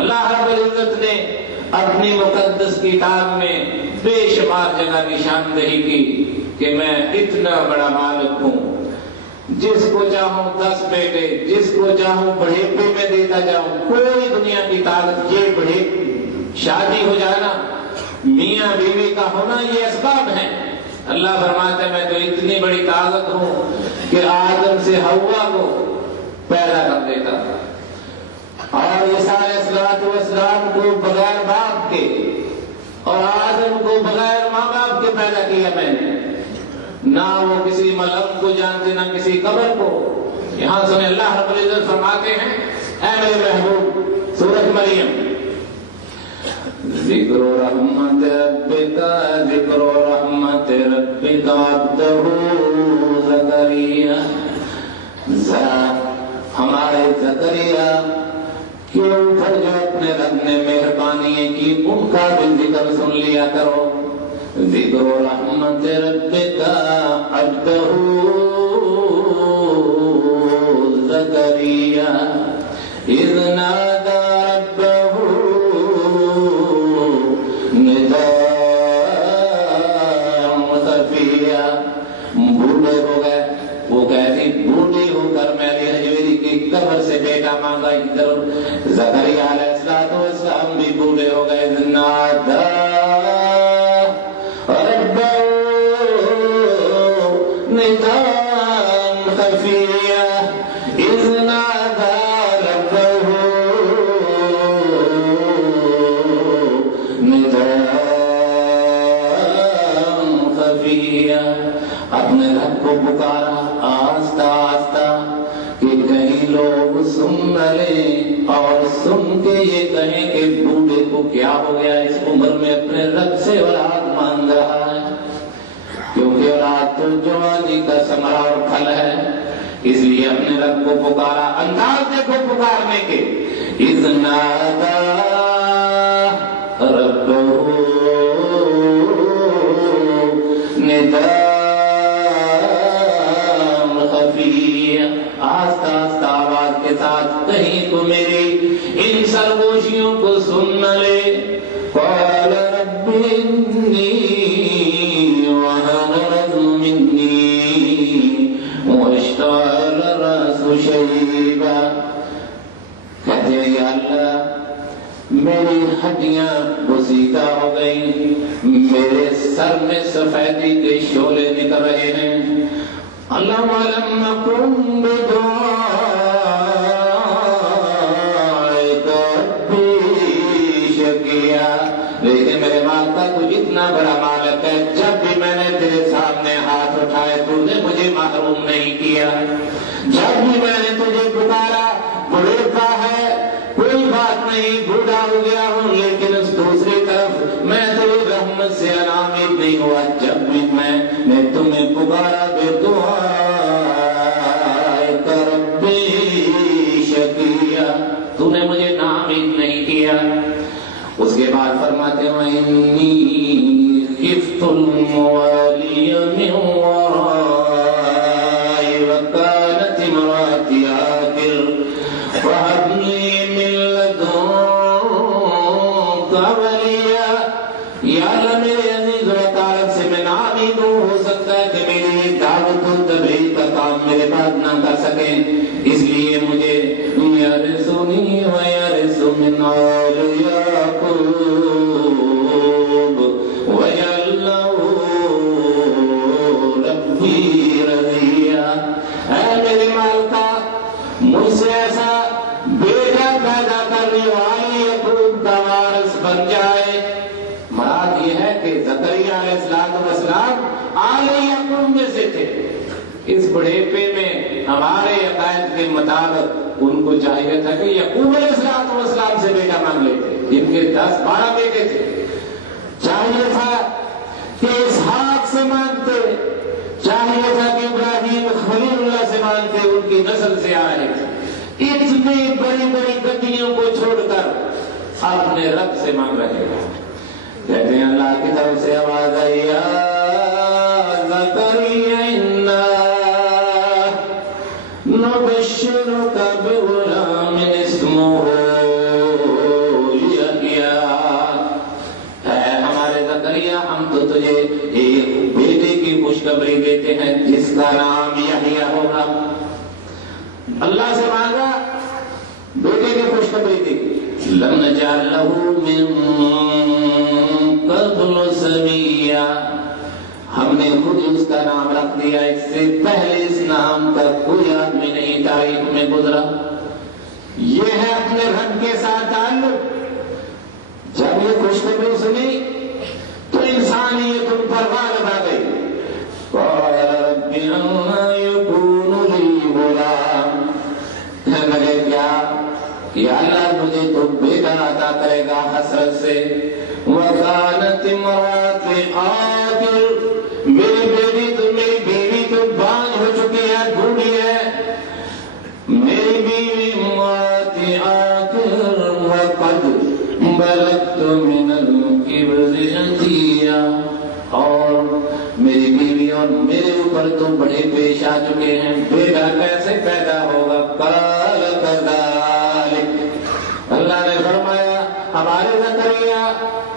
اللہ رب العزت نے اپنی مقدس کتاب میں بے شمار جگہ نشاندہی کی کہ میں اتنا بڑا مالک ہوں، جس کو چاہوں 10 بیٹے، جس کو چاہوں بڑھیپے میں دیتا جاؤں، کوئی دنیا کی طاقت، یہ بڑھے شادی ہو جانا، میاں بیوی کا ہونا، یہ اسباب ہیں۔ اللہ فرماتا ہے میں تو اتنی بڑی طاقت ہوں کہ آدم سے حوا کو پیدا کر دیتا، اور یہ سارے اسلام کو بغیر باپ کے اور آدم کو بغیر ماں باپ کے پیدا کیا میں نے، نہ وہ کسی ملک کو جانتے نہ کسی قبر کو۔ یہاں سنے اللہ رب العزت فرماتے ہیں اے میرے محبوب، سورۃ مریم، ذکر رحمت ربک عبدہ زکریا، ہمارے زکریا کے اوپر جو اپنے رب نے مہربانی کی ان کا بھی ذکر سن لیا کرو۔ ذکر رحمت ربک عبدہ زکریا اذ نادى ربه نداء خفيا، بوڑھے ہو گئے، وہ کہتی بوڑھی ہو کر میں نے حجویری کی قبر سے بیٹا مانگا، ادھر زکریا علیہ السلام بھی بوڑھے ہو گئے۔ نادى ربه نداء خفيا اذ نادى اپنے رب کو پکارا آہستہ آہستہ کہ کہیں لوگ سن نہ لیں اور سن کے یہ کہیں کہ بوڑھے کو کیا ہو گیا، اس عمر میں اپنے رب سے اولاد مانگ رہا ہے، کیونکہ اولاد تو جوانی کا ثمرہ اور پھل ہے، اس لیے اپنے رب کو پکارا۔ انداز دیکھو پکارنے کے، اذ نادى ربه نداء خفيا، آہستہ آہستہ آواز کے ساتھ، کہیں تو میری ان سرگوشیوں کو سن نہ لے۔ قال رب انی وهن العظم مني واشتعل الرأس شيبا، کہتے ہیں یا اللہ میری ہڈیاں بسیدہ ہو گئی، میرے سر میں سفیدی کے شعلے نکل رہے ہیں۔ اللہم لم اکن بدعائک ربی شقیا، لیکن میرے مال کا تو اتنا بڑا مالک ہے، جب بھی میں نے تیرے سامنے ہاتھ اٹھائے تو نے مجھے محروم نہیں کیا، جب بھی میں نے تجھے پکارا بڑھتا ہے کوئی بات نہیں، بوڑھا ہو گیا ہوں، لیکن اس دوسری طرف میں تیری رحمت سے ناامید نہیں ہوا، جب بھی میں نے تمہیں پکارا بے دعا ربی شقیا، تو نے مجھے ناامید نہیں کیا۔ اس کے بعد فرماتے ہیں انی خفت الموالی من ورائی وکانت امراتی عاقر فہب لی من لدنک ولیا، یا اللہ میرے عزیز و اطاعت سے میں ناامید ہوں، ہو سکتا ہے کہ میری دعوت و تبلیغ کا کام میرے بعد نہ کر سکیں، اس لیے مجھے یرثنی ویرث من آل یعقوب وجعلہ ربی رضیا، اے میرے مالکا مجھ سے ایسا بیٹا پیدا کر جو آل یعقوب کا وارث بن جائے۔ مراد یہ ہے کہ زکریا علیہ السلام آل یعقوب میں سے تھے، اس بڑھیپے میں ہمارے عقائد کے مطابق ان کو چاہیے تھا کہ یعقوب علیہ السلام سے بیٹا مانگ لیتے، جن کے 10-12 بیٹے تھے، چاہیے تھا کہ اسحاق سے مانگتے، چاہیے تھا کہ ابراہیم خلیل اللہ سے مانگتے، ان کی نسل سے آئے تھے۔ اتنی بڑی بڑی گدیوں کو چھوڑ کر اپنے رب سے مانگ رہے ہیں۔ کہتے ہیں اللہ کی طرف سے آواز آئی یا زکریا انا نبشرک بغلام اسمہ کا نام یحییٰ ہوگا۔ اللہ سے مانگا، بیٹے کی خوشخبری تھی، لم نجعل لہ من قبل سمیہ، ہم نے خود اس کا نام رکھ دیا، اس سے پہلے اس نام کا کوئی آدمی نہیں تاریخ میں گزرا۔ یہ ہے اپنے رب کے ساتھ تعلق۔ جب یہ خوشخبری سنی تو انسانیت ان پر غالب آ گئی۔ قال رب انا یکون لی غلام، کہنے لگے کیا یا اللہ مجھے تو بیٹا عطا کرے گا حسرت سے۔ وکانت امراتی عاقر، میری بیوی تو بانجھ ہو چکی ہے، بوڑھی ہے، میری بیوی امراتی عاقر وقد بلغت من الکبر عتیہ، اور میری بیوی اور میرے اوپر تو بڑے پیش آ چکے ہیں، بیٹا کیسے پیدا ہوگا؟ قال کذالک، اللہ نے فرمایا ہمارے زکریا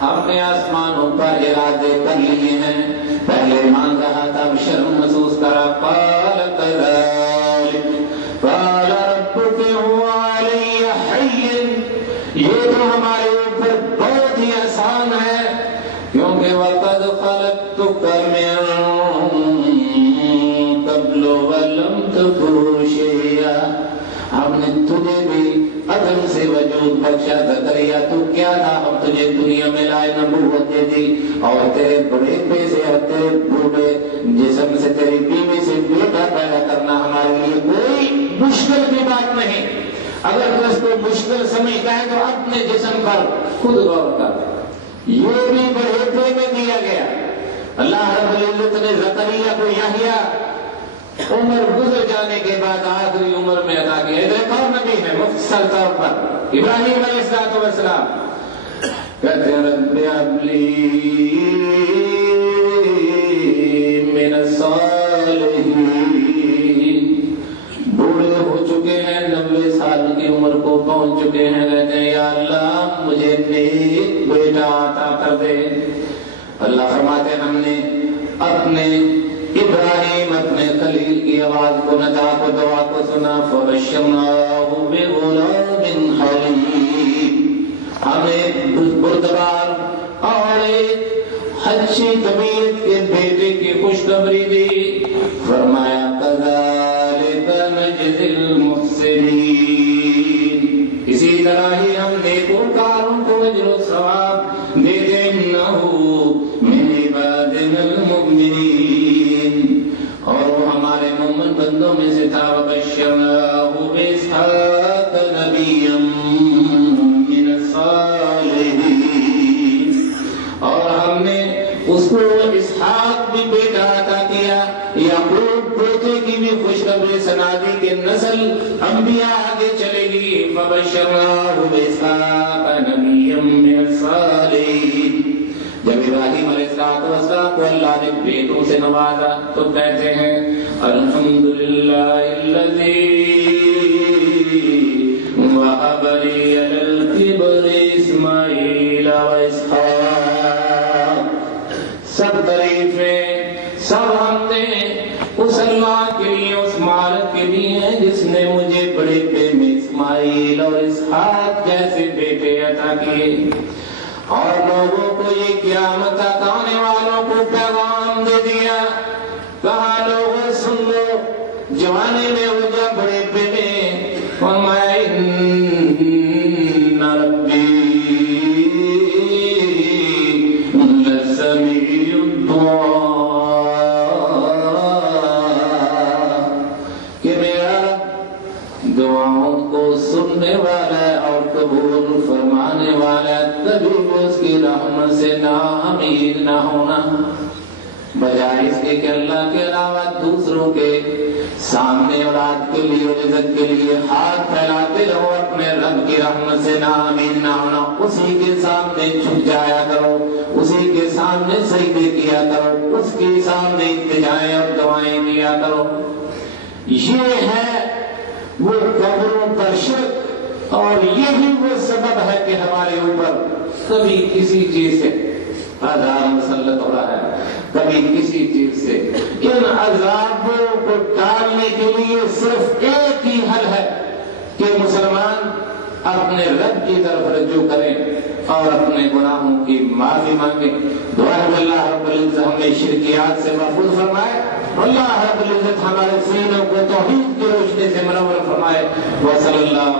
ہم نے آسمانوں پر ارادے کر لیے ہیں، پہلے مان رہا تھا شرم محسوس کرا۔ قال کذالک قال ربک هو علی حین، یہ تو ہمارے اوپر بہت ہی آسان ہے، کیونکہ وقد خلقتک من قبل ولم تک شیئا، ہم نے تجھے بھی عدم سے وجود بخشا۔ زکریا تو کیا تھا، ہم تجھے دنیا میں لائے، نبوت دے دی، اور تیرے بڑے پیسے اور تیرے بوڑھے جسم سے تیری بیوی سے بیٹا پیدا کرنا ہمارے لیے کوئی مشکل کی بات نہیں۔ اگر تو اس کو مشکل سمجھتا ہے تو اپنے جسم پر خود غور کر، یہ بھی بڑھیپے میں دیا گیا۔ اللہ رب العزت نے زکریا کو یحییٰ عمر گزر جانے کے بعد آخری عمر میں عطا کیا۔ ادھر ایک اور نبی ہے مختصر طور پر، ابراہیم علیہ السلام، کہتے ہیں رب ہب لی من الصالحین، بوڑھے ہو چکے ہیں، 90 سال کی عمر کو پہنچ چکے ہیں، کہتے ہیں یا اللہ مجھے نیک بیٹا عطا کر دے۔ اللہ فرماتے ہیں ہم نے اپنے ابراہیم اپنے خلیل کی آواز کو، ندا کو، دعا کو سنا، فبشرناہ بغلام حلیم، ہمیں بردبار اور ایک اچھی طبیعت کے بیٹے کی خوشخبری دی۔ فرمایا کذالک نجزی المحسنین، اسی طرح ہی ہم نیکوکاروں کو اجر و ثواب دیتے، انہ من عبادنا المؤمنین، اور وہ ہمارے مومن بندوں میں سے تھا۔ وبشرناہ باسحاق نبیا من الصالحین، اور ہم نے اس کو اسحاق بھی بیٹا عطا کیا، یعقوب بیٹے کی بھی خوشخبری سنا دی کہ نسل انبیاء آگے چلے گی۔ فبشرناہ باسحاق نبیا من الصالحین، جب ابراہیم علیہ السلام کو اللہ نے بیٹوں سے نوازا تو کہتے ہیں الحمدللہ الذی وہب لی علی الکبر اسماعیل و اسحاق، سب تعریفیں سب حمدیں اس اللہ کے لیے، اس مالک کے لیے ہیں جس نے مجھے بڑے پے میں اسماعیل اور اسحاق جیسے بیٹے عطا کیے، اور لوگوں کو یہ قیامت تک آنے والوں کو پیغام دے دیا، کہا لوگوں سن لو، جوانی میں ہو جا بڑے پے میں، فرمایا ان ربی لسمیع الدعاء، کہ میرا دعاؤں کو سننے والا ہے اور قبول فرمانے والا ہے، کبھی وہ اس کی رحمت سے ناامید نہ ہونا، بجائے اس کے کہ اللہ کے علاوہ دوسروں کے سامنے اولاد کے لیے، رزق کے لیے ہاتھ پھیلاتے رہو، اپنے رب کی رحمت سے ناامید نہ ہونا، اسی کے سامنے جھک جایا کرو، اسی کے سامنے سجدے کیا کرو، اس کے سامنے التجائیں اور دعائیں کیا کرو۔ یہ ہے وہ قبروں پر شرک، اور یہی وہ سبب ہے کہ ہمارے اوپر کبھی کسی چیز سے عذاب مسلط ہو رہا ہے، کبھی کسی چیز سے۔ ان عذابوں ٹالنے کے لیے صرف ایک ہی حل ہے کہ مسلمان اپنے رب کی طرف رجوع کریں اور اپنے گناہوں کی معافی مانگیں. دعا ہے اللہ رب العزت ہمیں شرکیات سے محفوظ فرمائے. اللہ رب العزت ہمارے سینوں کو توحید کی روشنی سے منور فرمائے. وصلی اللہ